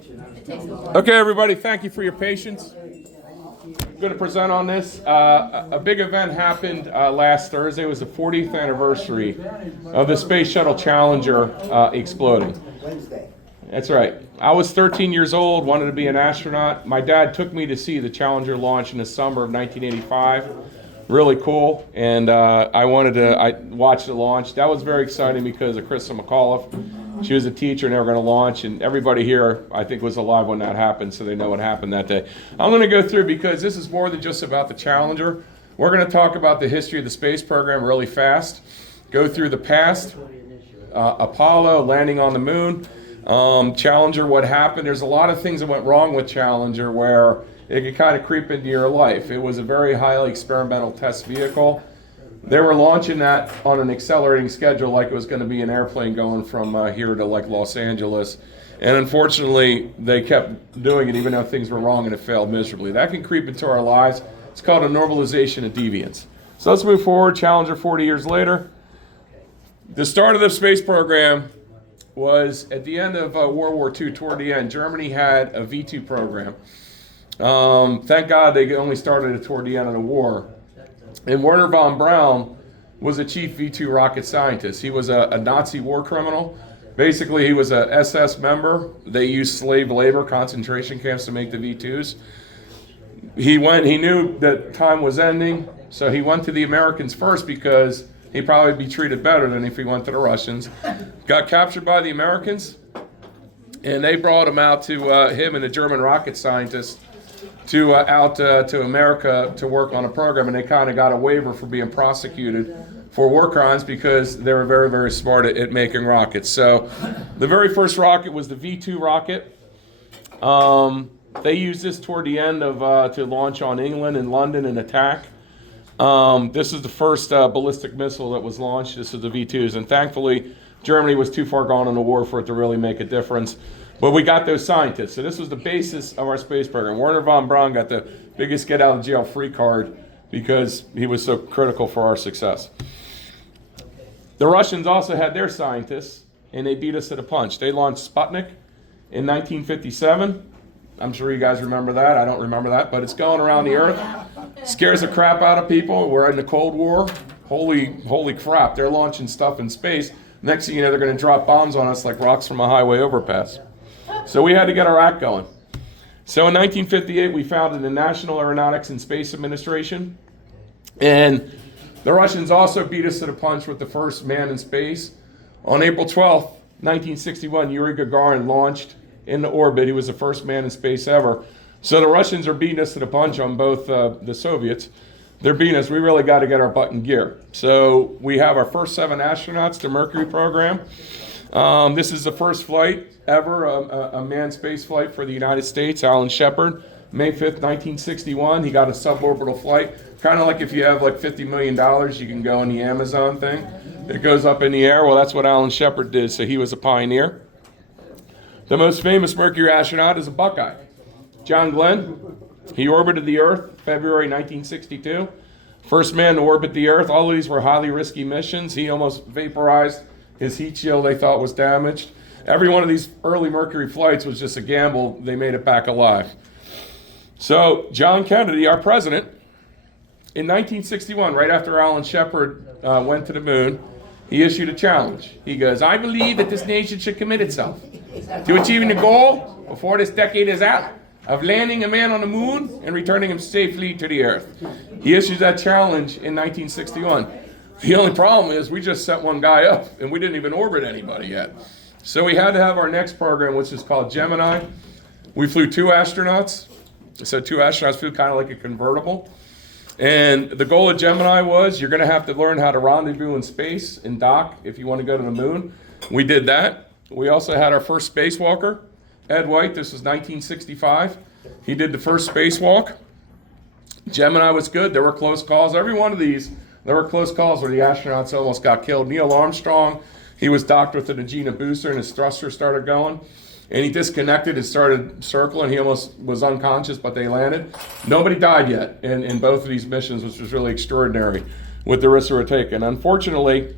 Okay, everybody, thank you for your patience. I'm going to present on this. A big event happened last Thursday. It was the 40th anniversary of the Space Shuttle Challenger exploding. Wednesday. That's right. I was 13 years old, wanted to be an astronaut. My dad took me to see the Challenger launch in the summer of 1985. Really cool. And I watched the launch. That was very exciting because of Krista McAuliffe. She was a teacher and they were going to launch, and everybody here, I think, was alive when that happened, so they know what happened that day. I'm going to go through, because this is more than just about the Challenger. We're going to talk about the history of the space program really fast, go through the past, Apollo, landing on the moon, Challenger, what happened. There's a lot of things that went wrong with Challenger where it could kind of creep into your life. It was a very highly experimental test vehicle. They were launching that on an accelerating schedule like it was going to be an airplane going from here to like Los Angeles. And unfortunately, they kept doing it even though things were wrong, and it failed miserably. That can creep into our lives. It's called a normalization of deviance. So let's move forward. Challenger 40 years later. The start of the space program was at the end of World War II, toward the end. Germany had a V2 program. Thank God they only started it toward the end of the war. And Wernher von Braun was a chief V2 rocket scientist. He was a Nazi war criminal. Basically, he was a SS member. They used slave labor concentration camps to make the V2s. He knew that time was ending, so he went to the Americans first because he'd probably be treated better than if he went to the Russians. Got captured by the Americans, and they brought him out to him and a German rocket scientist out to America to work on a program, and they kind of got a waiver for being prosecuted for war crimes because they were very, very smart at making rockets. So the very first rocket was the V2 rocket. They used this toward the end of to launch on England and London and attack. This is the first ballistic missile that was launched. This is the V2s, and thankfully Germany was too far gone in the war for it to really make a difference. But we got those scientists. So this was the basis of our space program. Wernher von Braun got the biggest get out of jail free card because he was so critical for our success. The Russians also had their scientists, and they beat us to the punch. They launched Sputnik in 1957. I'm sure you guys remember that. I don't remember that, but it's going around the earth. Scares the crap out of people. We're in the Cold War. Holy crap, they're launching stuff in space. Next thing you know, they're going to drop bombs on us like rocks from a highway overpass. So we had to get our act going. So in 1958, we founded the National Aeronautics and Space Administration. And the Russians also beat us to the punch with the first man in space. On April 12th, 1961, Yuri Gagarin launched into orbit. He was the first man in space ever. So the Russians are beating us to the punch on both the Soviets. They're beating us. We really got to get our butt in gear. So we have our first 7 astronauts to Mercury program. This is the first flight ever, a manned space flight for the United States. Alan Shepard, May 5th, 1961. He got a suborbital flight. Kind of like if you have like $50 million, you can go in the Amazon thing. It goes up in the air. Well, that's what Alan Shepard did, so he was a pioneer. The most famous Mercury astronaut is a Buckeye. John Glenn. He orbited the Earth February 1962. First man to orbit the Earth. All of these were highly risky missions. He almost vaporized his heat shield they thought was damaged. Every one of these early Mercury flights was just a gamble. They made it back alive. So John Kennedy, our president, in 1961, right after Alan Shepard went to the moon, he issued a challenge. He goes, "I believe that this nation should commit itself to achieving the goal before this decade is out of landing a man on the moon and returning him safely to the Earth." He issued that challenge in 1961. The only problem is we just set one guy up and we didn't even orbit anybody yet. So we had to have our next program, which is called Gemini. We flew 2 astronauts. So 2 astronauts flew kind of like a convertible. And the goal of Gemini was you're going to have to learn how to rendezvous in space and dock if you want to go to the moon. We did that. We also had our first spacewalker, Ed White. This was 1965. He did the first spacewalk. Gemini was good. There were close calls. Every one of these, there were close calls where the astronauts almost got killed. Neil Armstrong, he was docked with an Agena booster and his thruster started going. And he disconnected and started circling. He almost was unconscious, but they landed. Nobody died yet in both of these missions, which was really extraordinary with the risks we were taking. Unfortunately,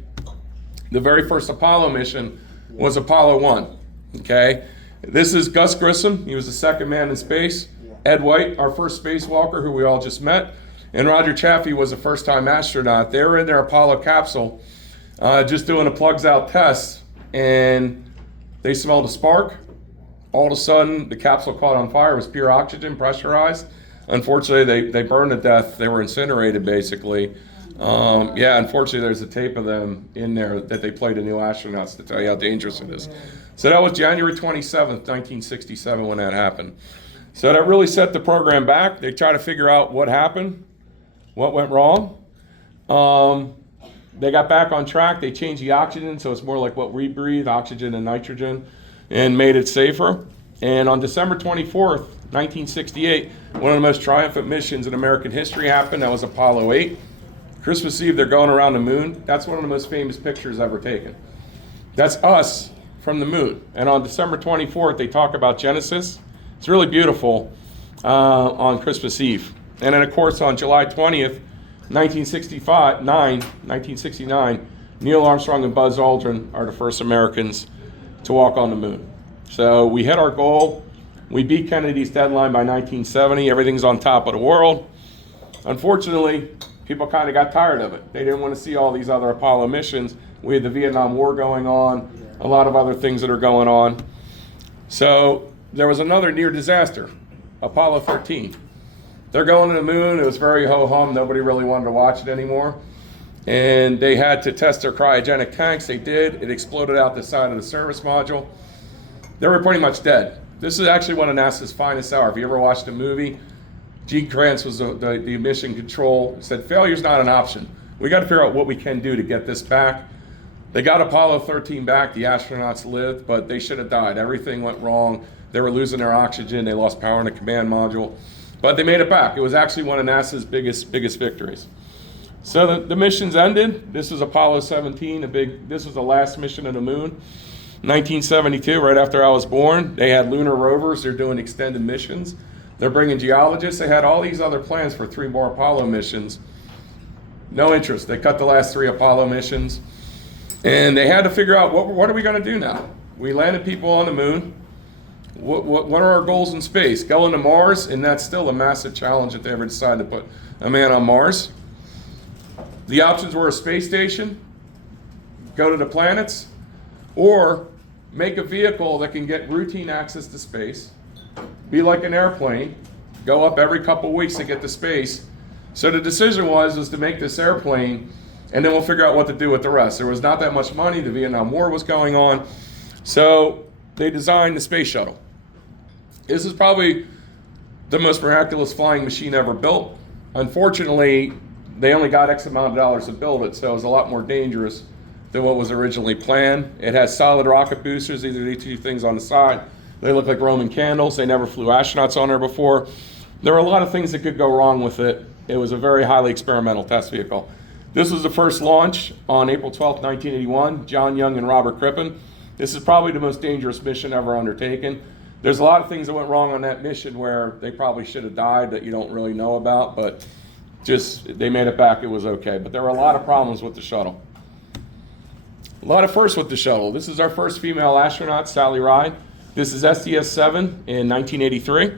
the very first Apollo mission was Apollo 1, okay? This is Gus Grissom. He was the second man in space. Ed White, our first spacewalker, who we all just met. And Roger Chaffee was a first-time astronaut. They were in their Apollo capsule just doing a plugs-out test, and they smelled a spark. All of a sudden, the capsule caught on fire. It was pure oxygen, pressurized. Unfortunately, they burned to death. They were incinerated, basically. Unfortunately, there's a tape of them in there that they played to new astronauts to tell you how dangerous it is. So that was January 27th, 1967 when that happened. So that really set the program back. They tried to figure out what happened, what went wrong. They got back on track. They changed the oxygen, so it's more like what we breathe, oxygen and nitrogen, and made it safer. And on December 24th, 1968, one of the most triumphant missions in American history happened. That was Apollo 8. Christmas Eve, they're going around the moon. That's one of the most famous pictures ever taken. That's us from the moon. And on December 24th, they talk about Genesis. It's really beautiful on Christmas Eve. And then, of course, on July 20th, 1969, Neil Armstrong and Buzz Aldrin are the first Americans to walk on the moon. So we hit our goal. We beat Kennedy's deadline by 1970. Everything's on top of the world. Unfortunately, people kind of got tired of it. They didn't want to see all these other Apollo missions. We had the Vietnam War going on, a lot of other things that are going on. So there was another near disaster, Apollo 13. They're going to the moon. It was very ho-hum. Nobody really wanted to watch it anymore. And they had to test their cryogenic tanks. They did. It exploded out the side of the service module. They were pretty much dead. This is actually one of NASA's finest hours. If you ever watched the movie, Gene Kranz was the mission control, said failure's not an option. We got to figure out what we can do to get this back. They got Apollo 13 back. The astronauts lived, but they should have died. Everything went wrong. They were losing their oxygen. They lost power in the command module. But they made it back. It was actually one of NASA's biggest victories. So the missions ended. This was Apollo 17. This was the last mission to the moon. 1972, right after I was born, they had lunar rovers. They're doing extended missions. They're bringing geologists. They had all these other plans for 3 more Apollo missions. No interest. They cut the last 3 Apollo missions. And they had to figure out, what are we going to do now? We landed people on the moon. What are our goals in space? Going to Mars, and that's still a massive challenge if they ever decide to put a man on Mars. The options were a space station, go to the planets, or make a vehicle that can get routine access to space, be like an airplane, go up every couple of weeks to get to space. So the decision was to make this airplane, and then we'll figure out what to do with the rest. There was not that much money. The Vietnam War was going on. So they designed the space shuttle. This is probably the most miraculous flying machine ever built. Unfortunately, they only got X amount of dollars to build it, so it was a lot more dangerous than what was originally planned. It has solid rocket boosters. These are these 2 things on the side. They look like Roman candles. They never flew astronauts on there before. There were a lot of things that could go wrong with it. It was a very highly experimental test vehicle. This was the first launch on April 12, 1981, John Young and Robert Crippen. This is probably the most dangerous mission ever undertaken. There's a lot of things that went wrong on that mission where they probably should have died that you don't really know about, but just they made it back. It was okay. But there were a lot of problems with the shuttle. A lot of firsts with the shuttle. This is our first female astronaut, Sally Ride. This is STS-7 in 1983.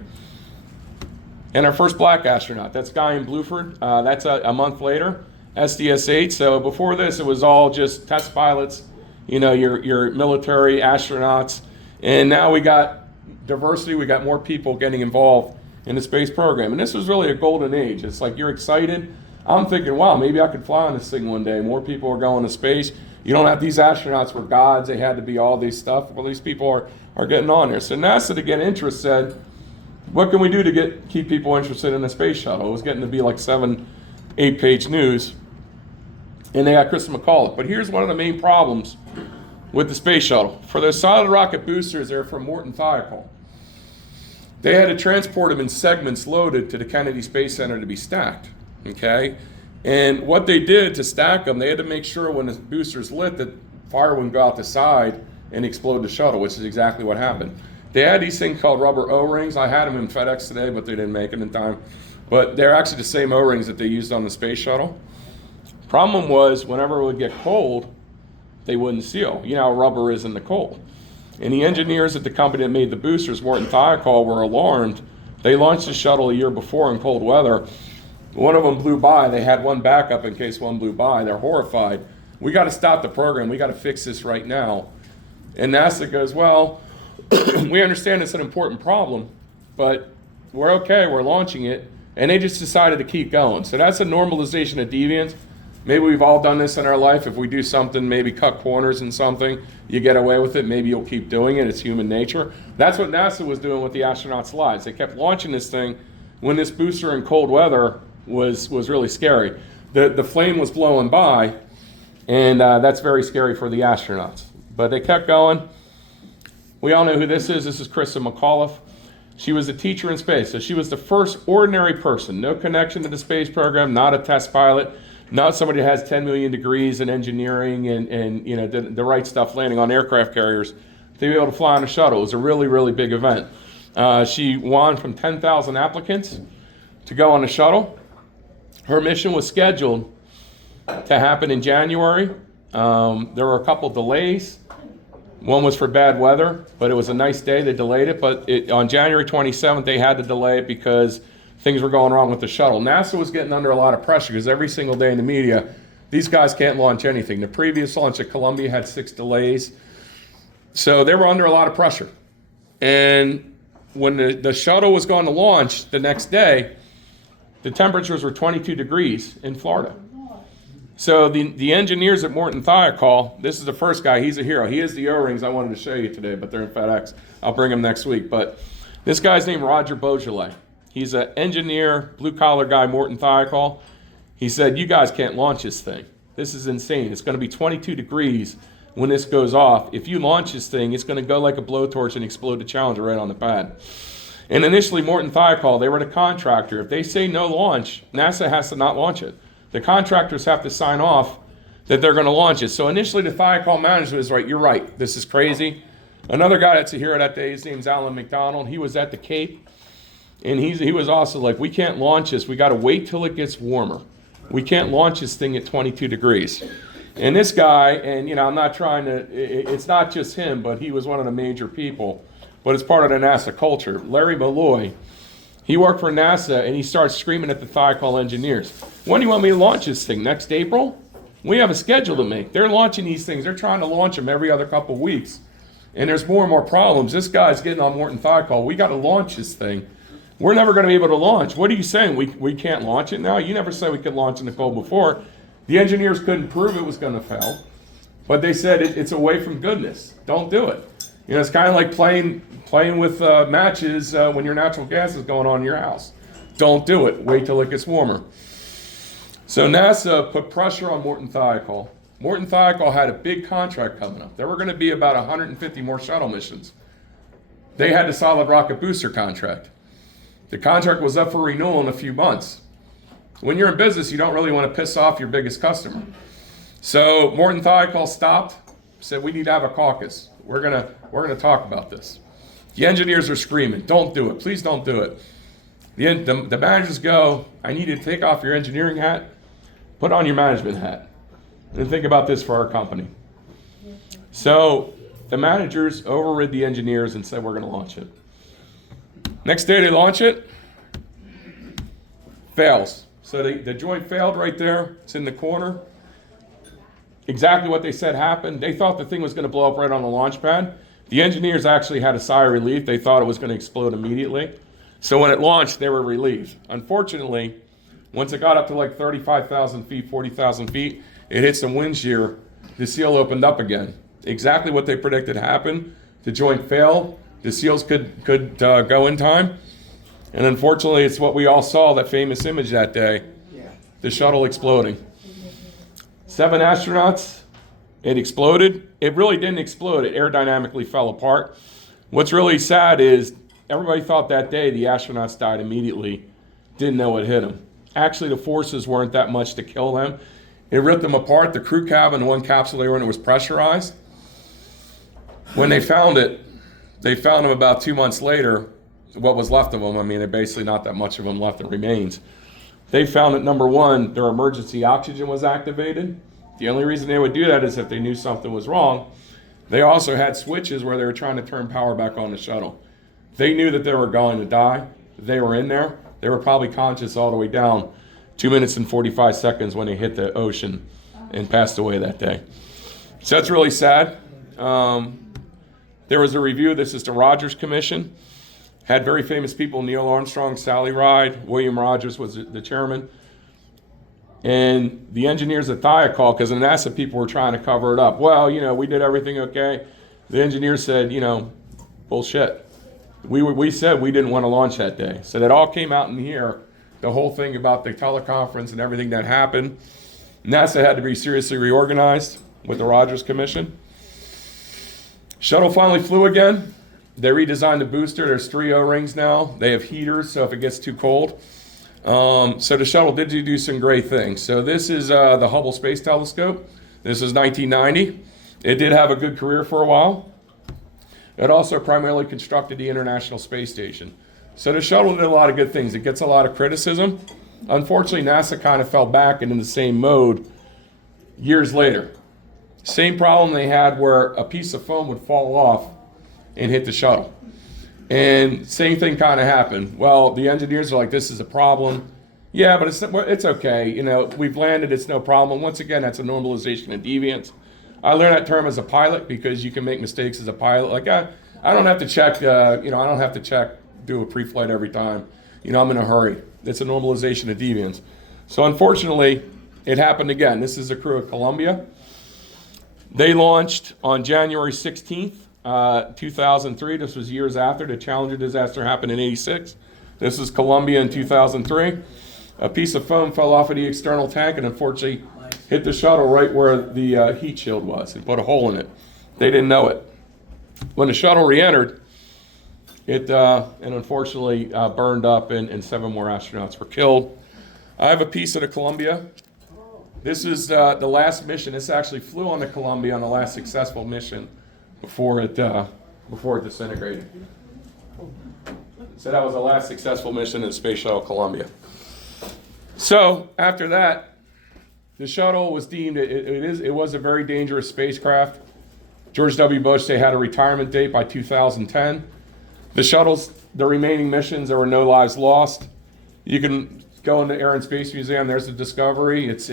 And our first black astronaut, that's Guy in Bluford. That's a month later, STS-8. So before this, it was all just test pilots, your military astronauts. And now we got diversity. We got more people getting involved in the space program. And this was really a golden age. It's like you're excited. I'm thinking, wow, maybe I could fly on this thing one day. More people are going to space. You don't have these astronauts were gods. They had to be all these stuff. Well, these people are getting on there. So NASA, to get interest, said, what can we do to keep people interested in the space shuttle? It was getting to be like 7, 8-page news. And they got Chris McAuliffe. But here's one of the main problems with the space shuttle. For those solid rocket boosters, they're from Morton Thiokol. They had to transport them in segments loaded to the Kennedy Space Center to be stacked, okay? And what they did to stack them, they had to make sure when the boosters lit that fire wouldn't go out the side and explode the shuttle, which is exactly what happened. They had these things called rubber O-rings. I had them in FedEx today, but they didn't make them in time. But they're actually the same O-rings that they used on the space shuttle. Problem was, whenever it would get cold, they wouldn't seal. You know how rubber is in the cold. And the engineers at the company that made the boosters, Morton Thiokol, were alarmed. They launched the shuttle a year before in cold weather. One of them blew by. They had one backup in case one blew by. They're horrified. We got to stop the program. We got to fix this right now. And NASA goes, well, we understand it's an important problem, but we're okay. We're launching it. And they just decided to keep going. So that's a normalization of deviance. Maybe we've all done this in our life. If we do something, maybe cut corners in something, you get away with it. Maybe you'll keep doing it. It's human nature. That's what NASA was doing with the astronauts' lives. They kept launching this thing when this booster in cold weather was really scary. The flame was blowing by, and that's very scary for the astronauts. But they kept going. We all know who this is. This is Krista McAuliffe. She was a teacher in space. So she was the first ordinary person, no connection to the space program, not a test pilot, not somebody who has 10 million degrees in engineering and you know, did the right stuff landing on aircraft carriers to be able to fly on a shuttle. It was a really, really big event. She won from 10,000 applicants to go on a shuttle. Her mission was scheduled to happen in January. There were a couple delays. One was for bad weather, but it was a nice day. They delayed it, but on January 27th, they had to delay it because things were going wrong with the shuttle. NASA was getting under a lot of pressure because every single day in the media, these guys can't launch anything. The previous launch at Columbia had 6 delays. So they were under a lot of pressure. And when the shuttle was going to launch the next day, the temperatures were 22 degrees in Florida. So the engineers at Morton Thiokol, this is the first guy, he's a hero. He has the O-rings I wanted to show you today, but they're in FedEx. I'll bring them next week. But this guy's named Roger Beaujolais. He's an engineer, blue-collar guy, Morton Thiokol. He said, you guys can't launch this thing. This is insane. It's going to be 22 degrees when this goes off. If you launch this thing, it's going to go like a blowtorch and explode the Challenger right on the pad. And initially, Morton Thiokol, they were the contractor. If they say no launch, NASA has to not launch it. The contractors have to sign off that they're going to launch it. So initially, the Thiokol management was right. You're right. This is crazy. Another guy that's a hero that day, his name's Alan McDonald. He was at the Cape, and he was also like, we can't launch this. We got to wait till it gets warmer. We can't launch this thing at 22 degrees. And this guy, and you know, I'm not trying to, it's not just him, but he was one of the major people. But it's part of the NASA culture. Larry Malloy, he worked for NASA, and he starts screaming at the Thiokol engineers. When do you want me to launch this thing? Next April? We have a schedule to make. They're launching these things. They're trying to launch them every other couple of weeks. And there's more and more problems. This guy's getting on Morton Thiokol. We got to launch this thing. We're never going to be able to launch. What are you saying? We can't launch it now? You never said we could launch in the cold before. The engineers couldn't prove it was going to fail. But they said it's away from goodness. Don't do it. You know, it's kind of like playing with matches when your natural gas is going on in your house. Don't do it. Wait till it gets warmer. So NASA put pressure on Morton Thiokol. Morton Thiokol had a big contract coming up. There were going to be about 150 more shuttle missions. They had the solid rocket booster contract. The contract was up for renewal in a few months. When you're in business, you don't really want to piss off your biggest customer. So Morton Thiokol stopped, said we need to have a caucus. We're gonna talk about this. The engineers are screaming, don't do it, please don't do it. The managers go, I need you to take off your engineering hat, put on your management hat, and think about this for our company. So the managers overrid the engineers and said we're gonna launch it. Next day they launch it, fails. So the joint failed right there, it's in the corner. Exactly what they said happened. They thought the thing was going to blow up right on the launch pad. The engineers actually had a sigh of relief. They thought it was going to explode immediately. So when it launched, they were relieved. Unfortunately, once it got up to like 35,000 feet, 40,000 feet, it hit some wind shear. The seal opened up again. Exactly what they predicted happened. The joint failed. The seals could go in time. And unfortunately, it's what we all saw, that famous image that day, the shuttle exploding. 7 astronauts, it exploded. It really didn't explode, it aerodynamically fell apart. What's really sad is everybody thought that day the astronauts died immediately, didn't know what hit them. Actually, the forces weren't that much to kill them. It ripped them apart. The crew cabin, the one capsule they were in, it was pressurized. When they found it, they found them about 2 months later, what was left of them. I mean, there's basically not that much of them left that remains. They found that, number one, their emergency oxygen was activated. The only reason they would do that is if they knew something was wrong. They also had switches where they were trying to turn power back on the shuttle. They knew that they were going to die. They were in there. They were probably conscious all the way down 2 minutes and 45 seconds when they hit the ocean and passed away that day. So that's really sad. There was a review. This is the Rogers Commission. Had very famous people, Neil Armstrong, Sally Ride, William Rogers was the chairman. And the engineers at Thiokol, because the NASA people were trying to cover it up. Well, we did everything okay. The engineers said, bullshit. We said we didn't want to launch that day. So that all came out in here, the whole thing about the teleconference and everything that happened. NASA had to be seriously reorganized with the Rogers Commission. Shuttle finally flew again. They redesigned the booster. There's 3 O-rings now. They have heaters, so if it gets too cold. So the shuttle did do some great things. So this is the Hubble Space Telescope. This is 1990. It did have a good career for a while. It also primarily constructed the International Space Station. So the shuttle did a lot of good things. It gets a lot of criticism. Unfortunately, NASA kind of fell back into the same mode years later. Same problem they had where a piece of foam would fall off and hit the shuttle. And same thing kind of happened. Well, the engineers are like, this is a problem. Yeah, but it's okay. We've landed, it's no problem. Once again, that's a normalization of deviance. I learned that term as a pilot because you can make mistakes as a pilot. Like, I don't have to check, I don't have to do a pre-flight every time. I'm in a hurry. It's a normalization of deviance. So unfortunately, it happened again. This is the crew of Columbia. They launched on January 16th, 2003. This was years after the Challenger disaster happened in '86. This is Columbia in 2003. A piece of foam fell off of the external tank and unfortunately hit the shuttle right where the heat shield was and put a hole in it. They didn't know it. When the shuttle re-entered, it and unfortunately burned up and 7 more astronauts were killed. I have a piece of the Columbia. This is the last mission. This actually flew on the Columbia on the last successful mission before it disintegrated. So that was the last successful mission in the Space Shuttle Columbia. So after that, the shuttle was deemed, it was a very dangerous spacecraft. George W. Bush, they had a retirement date by 2010. The shuttles, the remaining missions, there were no lives lost. You can go in the Air and Space Museum. There's the Discovery. It's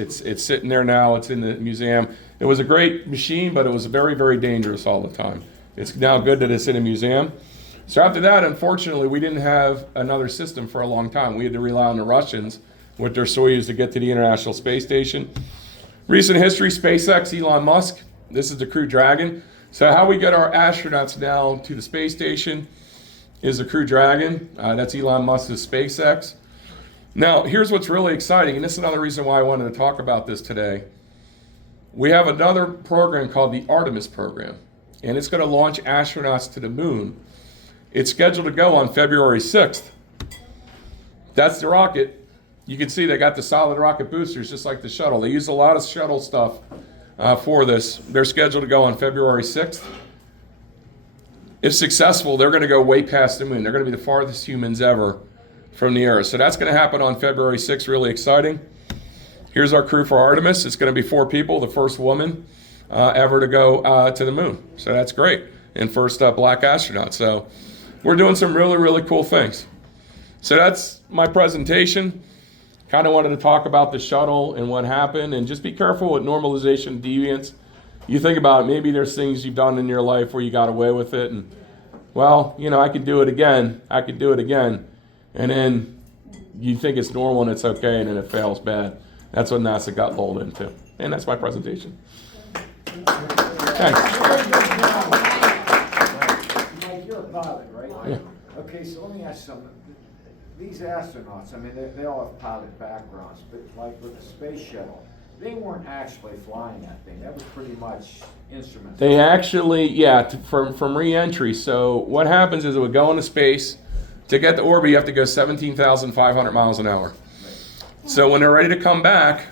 sitting there now. It's in the museum. It was a great machine, but it was very, very dangerous all the time. It's now good that it's in a museum. So after that, unfortunately, we didn't have another system for a long time. We had to rely on the Russians with their Soyuz to get to the International Space Station. Recent history, SpaceX, Elon Musk. This is the Crew Dragon. So how we get our astronauts now to the space station is the Crew Dragon. That's Elon Musk's SpaceX. Now, here's what's really exciting, and this is another reason why I wanted to talk about this today. We have another program called the Artemis program, and it's going to launch astronauts to the moon. It's scheduled to go on February 6th. That's the rocket. You can see they got the solid rocket boosters just like the shuttle. They use a lot of shuttle stuff for this. They're scheduled to go on February 6th. If successful, they're going to go way past the moon. They're going to be the farthest humans ever from the Earth. So that's going to happen on February 6th, really exciting. Here's our crew for Artemis. It's going to be 4 people, the first woman ever to go to the moon. So that's great. And first black astronaut. So we're doing some really, really cool things. So that's my presentation. Kind of wanted to talk about the shuttle and what happened, and just be careful with normalization deviance. You think about it, maybe there's things you've done in your life where you got away with it, and well, I could do it again. And then you think it's normal and it's okay, and then it fails bad. That's what NASA got lulled into. And that's my presentation. Thanks. Mike, you're a pilot, right? Yeah. Okay, so let me ask you something. These astronauts, I mean, they all have pilot backgrounds, but like with the space shuttle, they weren't actually flying that thing. That was pretty much instruments. They actually, from re-entry. So what happens is it would go into space. To get to orbit, you have to go 17,500 miles an hour. So when they're ready to come back,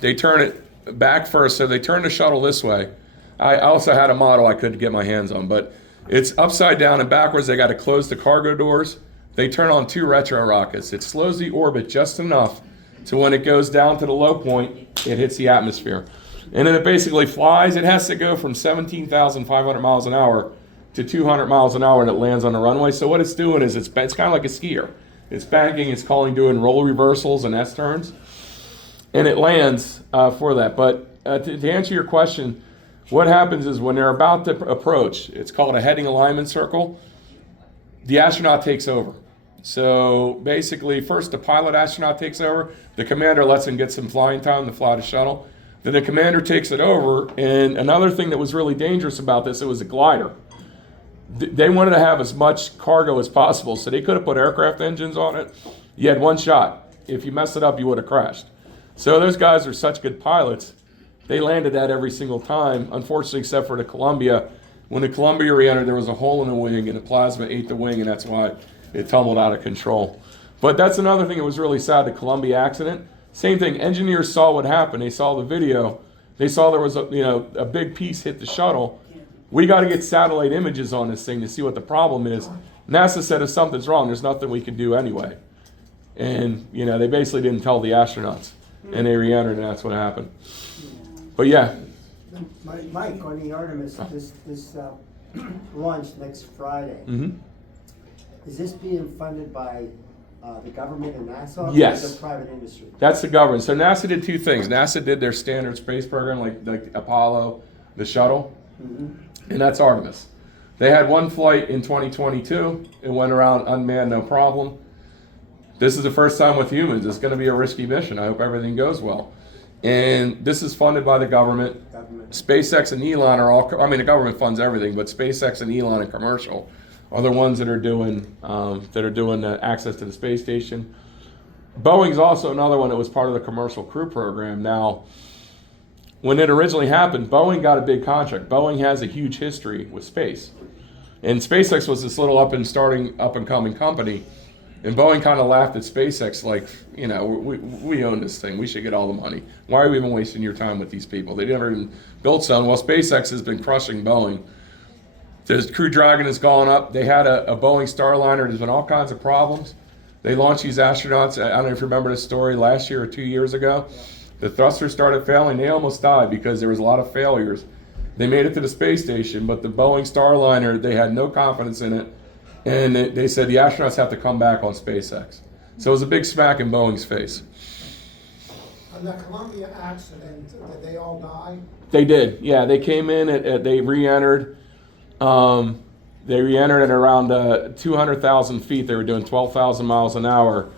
they turn it back first. So they turn the shuttle this way. I also had a model I couldn't get my hands on, but it's upside down and backwards. They got to close the cargo doors. They turn on 2 retro rockets. It slows the orbit just enough to when it goes down to the low point, it hits the atmosphere. And then it basically flies. It has to go from 17,500 miles an hour to 200 miles an hour, and it lands on the runway. So what it's doing is it's kind of like a skier. It's banking, it's doing roll reversals and S-turns, and it lands for that. But to answer your question, what happens is when they're about to approach, it's called a heading alignment circle, the astronaut takes over. So basically, first the pilot astronaut takes over, the commander lets him get some flying time to fly the shuttle, then the commander takes it over, and another thing that was really dangerous about this, it was a glider. They wanted to have as much cargo as possible, so they could have put aircraft engines on it. You had one shot. If you messed it up, you would have crashed. So those guys are such good pilots, they landed that every single time, unfortunately, except for the Columbia. When the Columbia re-entered, there was a hole in the wing, and the plasma ate the wing, and that's why it tumbled out of control. But that's another thing that was really sad, the Columbia accident. Same thing, engineers saw what happened. They saw the video. They saw there was a big piece hit the shuttle. We got to get satellite images on this thing to see what the problem is. NASA said if something's wrong, there's nothing we can do anyway. And, they basically didn't tell the astronauts. And they re-entered, and that's what happened. But yeah. Mike, on the Artemis, this launch next Friday, is this being funded by the government and NASA? Yes. Or the private industry? That's the government. So NASA did two things. NASA did their standard space program, like Apollo, the shuttle, and that's Artemis. They had one flight in 2022. It went around unmanned, no problem. This is the first time with humans. It's going to be a risky mission. I hope everything goes well. And this is funded by the government. SpaceX and Elon are all, the government funds everything, but SpaceX and Elon and commercial are the ones that are doing access to the space station. Boeing's also another one that was part of the commercial crew program. Now, when it originally happened, Boeing got a big contract. Boeing has a huge history with space. And SpaceX was this little up and coming company. And Boeing kind of laughed at SpaceX like, we own this thing. We should get all the money. Why are we even wasting your time with these people? They never even built something. Well, SpaceX has been crushing Boeing. The Crew Dragon has gone up. They had a Boeing Starliner. There's been all kinds of problems. They launched these astronauts. I don't know if you remember this story last year or 2 years ago. The thrusters started failing. They almost died because there was a lot of failures. They made it to the space station, but the Boeing Starliner, they had no confidence in it. And they said the astronauts have to come back on SpaceX. So it was a big smack in Boeing's face. On the Columbia accident, did they all die? They did, yeah. They came in, they re-entered. They re-entered at around 200,000 feet. They were doing 12,000 miles an hour.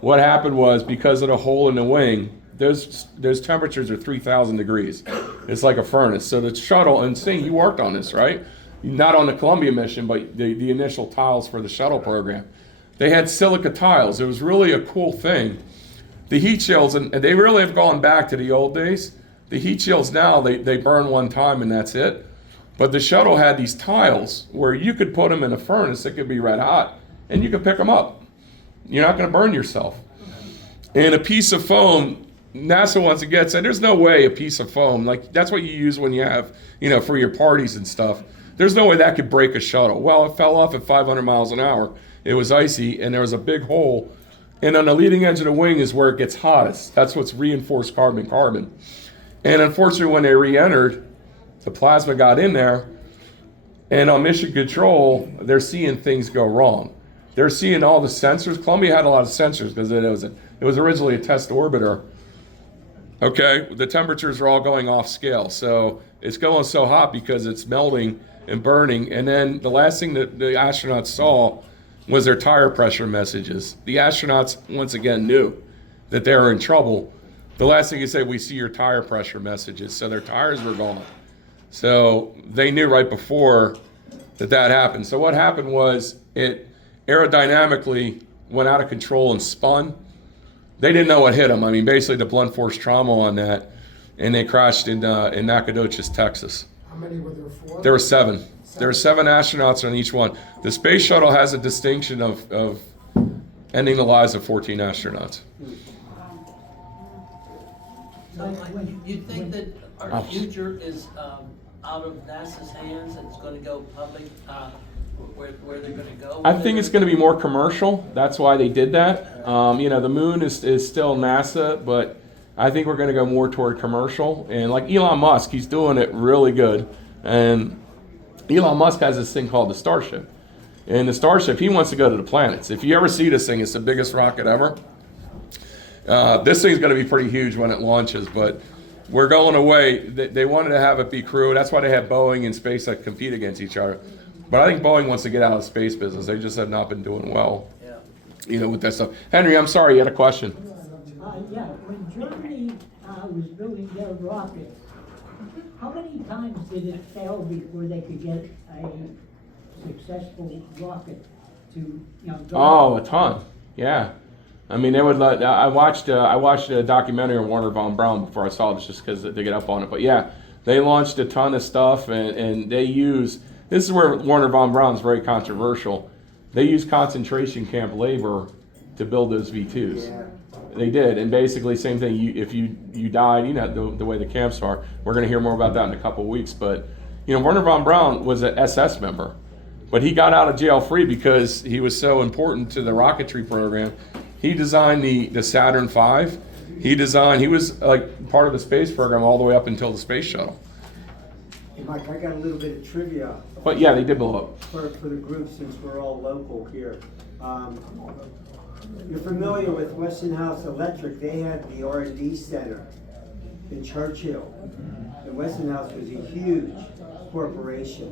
What happened was, because of the hole in the wing, those temperatures are 3,000 degrees. It's like a furnace. So the shuttle, and Singh, you worked on this, right? Not on the Columbia mission, but the initial tiles for the shuttle program. They had silica tiles. It was really a cool thing. The heat shields, and they really have gone back to the old days. The heat shields now, they burn one time and that's it. But the shuttle had these tiles where you could put them in a furnace, it could be red hot, and you could pick them up. You're not going to burn yourself. And a piece of foam, NASA wants to get, said there's no way a piece of foam, like that's what you use when you have, for your parties and stuff. There's no way that could break a shuttle. Well, it fell off at 500 miles an hour. It was icy, and there was a big hole. And on the leading edge of the wing is where it gets hottest. That's what's reinforced carbon-carbon. And unfortunately, when they re-entered, the plasma got in there, and on mission control, they're seeing things go wrong. They're seeing all the sensors. Columbia had a lot of sensors because it was originally a test orbiter. Okay, the temperatures are all going off scale. So it's going so hot because it's melting and burning. And then the last thing that the astronauts saw was their tire pressure messages. The astronauts, once again, knew that they were in trouble. The last thing you said, we see your tire pressure messages. So their tires were gone. So they knew right before that happened. So what happened was it aerodynamically went out of control and spun. They didn't know what hit them. Basically the blunt force trauma on that, and they crashed in Nacogdoches, Texas. How many were there for? There were 7. There were 7 astronauts on each one. The space shuttle has a distinction of ending the lives of 14 astronauts. So you think that our future is out of NASA's hands and it's going to go public, where they're going to go? I think it's going to be more commercial. That's why they did that. The moon is still NASA, but I think we're going to go more toward commercial. And like Elon Musk, he's doing it really good. And Elon Musk has this thing called the Starship. And the Starship, he wants to go to the planets. If you ever see this thing, it's the biggest rocket ever. This thing's going to be pretty huge when it launches, but we're going away. They wanted to have it be crewed. That's why they have Boeing and SpaceX compete against each other. But I think Boeing wants to get out of the space business. They just have not been doing well, with that stuff. Henry, I'm sorry, you had a question. Yeah, when Germany was building their rocket, how many times did it fail before they could get a successful rocket to, go? Oh, a ton. Yeah. I mean, they would let. I watched a documentary on Werner von Braun before I saw this, just because they get up on it. But yeah, they launched a ton of stuff, and they use. This is where Werner von Braun is very controversial. They use concentration camp labor to build those V2s. Yeah. They did, and basically same thing. If you died, the way the camps are. We're going to hear more about that in a couple of weeks. But Werner von Braun was an SS member, but he got out of jail free because he was so important to the rocketry program. He designed the Saturn V. He was like part of the space program all the way up until the space shuttle. Hey, Mike, I got a little bit of trivia. But yeah, they did blow up. For the group, since we're all local here. You're familiar with Westinghouse Electric. They had the R&D center in Churchill. And Westinghouse was a huge corporation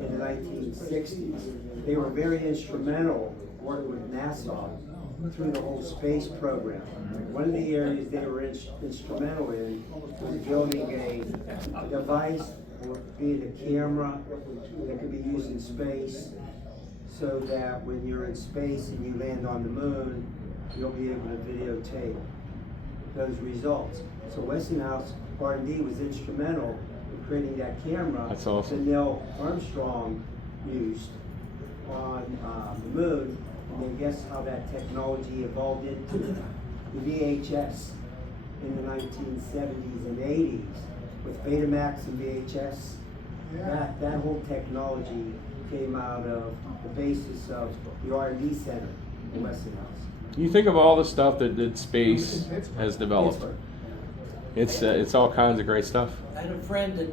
in the 1960s. They were very instrumental working with NASA through the whole space program. One of the areas they were instrumental in was building a device, be it a camera, that could be used in space, so that when you're in space and you land on the moon, you'll be able to videotape those results. So Westinghouse R&D was instrumental in creating that camera. That's awesome. that Neil Armstrong used on the moon. And then guess how that technology evolved into the VHS in the 1970s and 80s with Betamax and VHS. That whole technology came out of the basis of the R&D Center in Westinghouse. You think of all the stuff that space has developed. It's all kinds of great stuff. I had a friend that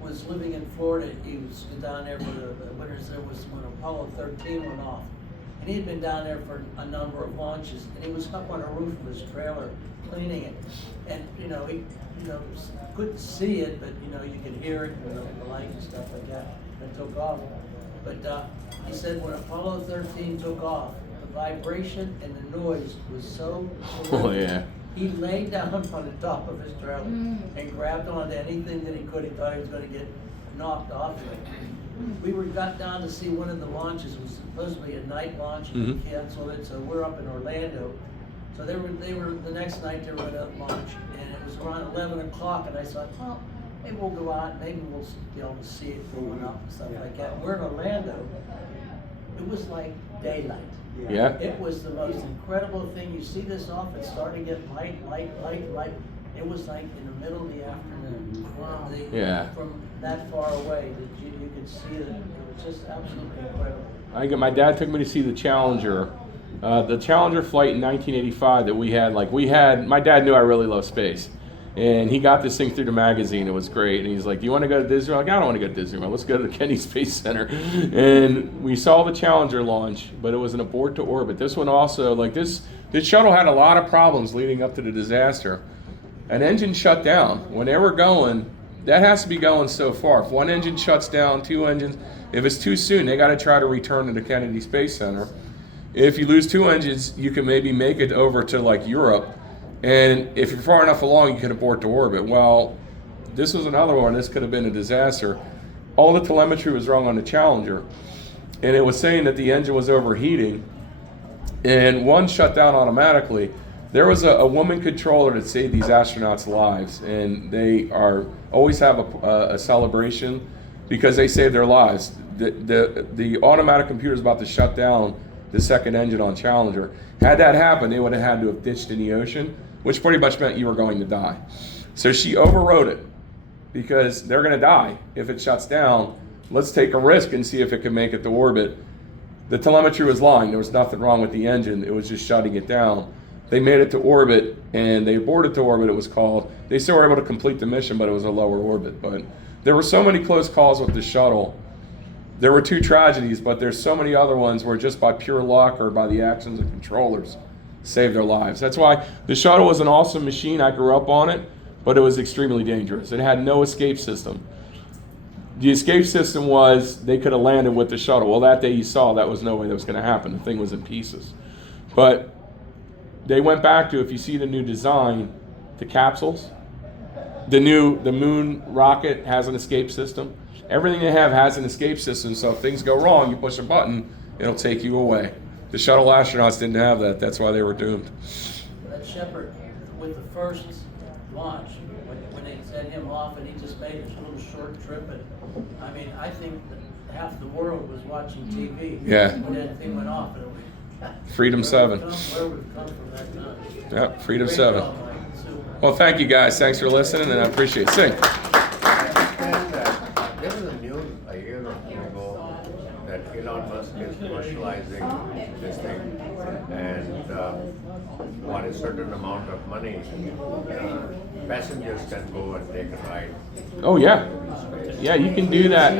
was living in Florida. He was down there for the winters. There was when Apollo 13 went off. And he had been down there for a number of launches, and he was up on the roof of his trailer cleaning it. And he couldn't see it, but you could hear it, the light and stuff like that. And it took off. But he said when Apollo 13 took off, the vibration and the noise was so Oh yeah. He laid down on the top of his trailer and grabbed onto anything that he could. He thought he was going to get knocked off of it. We got down to see one of the launches. It was supposed to be a night launch, and we canceled it. So we're up in Orlando. So they were the next night they were going to launch, and it was around 11 o'clock. And I thought, well, maybe we'll go out, maybe we'll be able to see it going up and stuff like that. We're in Orlando. It was like daylight. Yeah. It was the most incredible thing. You see this off, it's starting to get light. It was like in the middle of the afternoon. Wow. Yeah. From that far away, that you could see it. It was just absolutely incredible. My dad took me to see the Challenger. The Challenger flight in 1985 that we had. My dad knew I really love space. And he got this thing through the magazine. It was great. And he's like, do you want to go to Disney World? Like, I don't want to go to Disney World. Let's go to the Kennedy Space Center. And we saw the Challenger launch, but it was an abort to orbit. This one also, this shuttle had a lot of problems leading up to the disaster. An engine shut down. When they were going, that has to be going so far. If one engine shuts down, two engines, if it's too soon, they got to try to return to the Kennedy Space Center. If you lose two engines, you can maybe make it over to Europe. And if you're far enough along, you can abort to orbit. Well, this was another one. This could have been a disaster. All the telemetry was wrong on the Challenger. And it was saying that the engine was overheating. And one shut down automatically. There was a woman controller that saved these astronauts' lives. And they always have a celebration because they saved their lives. The automatic computer is about to shut down the second engine on Challenger. Had that happened, they would have had to have ditched in the ocean, which pretty much meant you were going to die. So she overrode it because they're going to die if it shuts down. Let's take a risk and see if it can make it to orbit. The telemetry was lying. There was nothing wrong with the engine. It was just shutting it down. they made it to orbit, and they aborted to orbit, it was called. They still were able to complete the mission, but it was a lower orbit. But there were so many close calls with the shuttle. There were 2 tragedies, but there's so many other ones where just by pure luck or by the actions of controllers saved their lives. That's why the shuttle was an awesome machine. I grew up on it, but it was extremely dangerous. It had no escape system. The escape system was they could have landed with the shuttle. Well, that day you saw that was no way that was going to happen. The thing was in pieces. But they went back to, if you see the new design, the capsules, the moon rocket has an escape system. Everything they have has an escape system, so if things go wrong, you push a button, it'll take you away. The shuttle astronauts didn't have that. That's why they were doomed. That Shepard, with the first launch, when they sent him off and he just made his little short trip, and I mean, I think that half the world was watching TV Yeah. when that thing went off. And it was, Freedom 7. Where would it come from that time? Yep, Freedom Great 7. job, Mike. Super. Well, thank you guys. Thanks for listening, and I appreciate it. Sing. There was a news a year or two ago that Elon Musk is commercializing this thing, and for a certain amount of money, passengers can go and take a ride. Oh, yeah. Yeah, you can do that.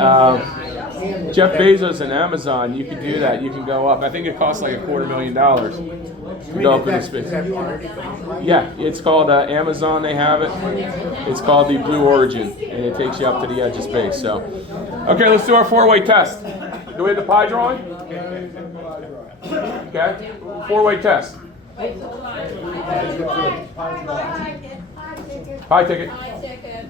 Jeff Bezos and Amazon, you can do that. You can go up. I think it costs like $250,000 to go up into space. Yeah, it's called Amazon. They have it. It's called the Blue Origin, and it takes you up to the edge of space. So, okay, let's do our 4-way test. Do we have the pie drawing? Okay, 4-way test. Pie ticket. Pie ticket.